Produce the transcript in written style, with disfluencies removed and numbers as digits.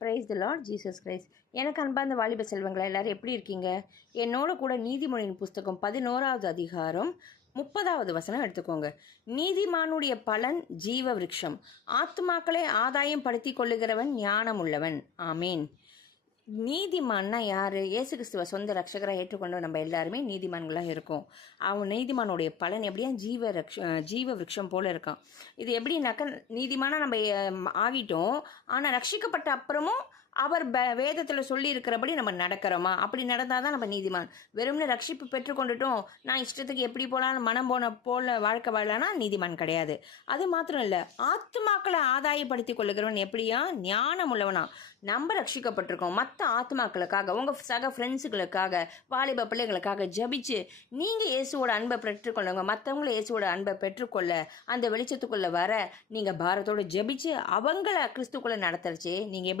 Praise the Lord Jesus Christ. எனக்கு அன்பார்ந்த வாலிப செல்வங்களா, எல்லாரும் எப்படி இருக்கீங்க? என்னோட கூட நீதிமொழியின் புஸ்தகம் 11வது அதிகாரம் 30வது வசனம் எடுத்துக்கோங்க. நீதிமானுடைய பலன் ஜீவ விருட்சம், ஆத்துமாக்களை ஆதாயம் படுத்தி கொள்ளுகிறவன் ஞானம் உள்ளவன். ஆமீன். நீதிமான்னா யார்? இயேசு கிறிஸ்துவ சொந்த ரட்சகராக ஏற்றுக்கொண்டு நம்ம எல்லாருமே நீதிமான்களாக இருக்கோம். அவன் நீதிமானுடைய பலன் எப்படியா ஜீவ விருட்சம் போல இருக்கான். இது எப்படின்னாக்க, நீதிமானா நம்ம ஆகிட்டோம், ஆனால் ரட்சிக்கப்பட்ட அப்புறமும் அவர் வேதத்தில் சொல்லி இருக்கிறபடி நம்ம நடக்கிறோமா? அப்படி நடந்தால் தான் நம்ம நீதிமான். வெறும்னு ரட்சிப்பு பெற்றுக்கொண்டுட்டோம், நான் இஷ்டத்துக்கு எப்படி போனாலும் மனம் போல வாழ்க்கை வாழலான்னா நீதிமான் கிடையாது. அது மாத்திரம் இல்லை, ஆத்துமாக்களை ஆதாயப்படுத்தி கொள்ளுகிறவன் எப்படியா? ஞானம் உள்ளவனா. நம்ம ரட்சிக்கப்பட்டிருக்கோம், மற்ற ஆத்மாக்களுக்காக, உங்கள் சக ஃப்ரெண்ட்ஸுகளுக்காக, வாலிப பிள்ளைகளுக்காக ஜபிச்சு நீங்கள் இயேசுவோட அன்பை பெற்றுக்கொள்ளுங்க. மற்றவங்கள இயேசுவோட அன்பை பெற்றுக்கொள்ள, அந்த வெளிச்சத்துக்குள்ளே வர நீங்கள் பாரத்தோடு ஜபிச்சு அவங்கள கிறிஸ்துக்குள்ளே நடத்துறச்சு. நீங்கள் எப்படி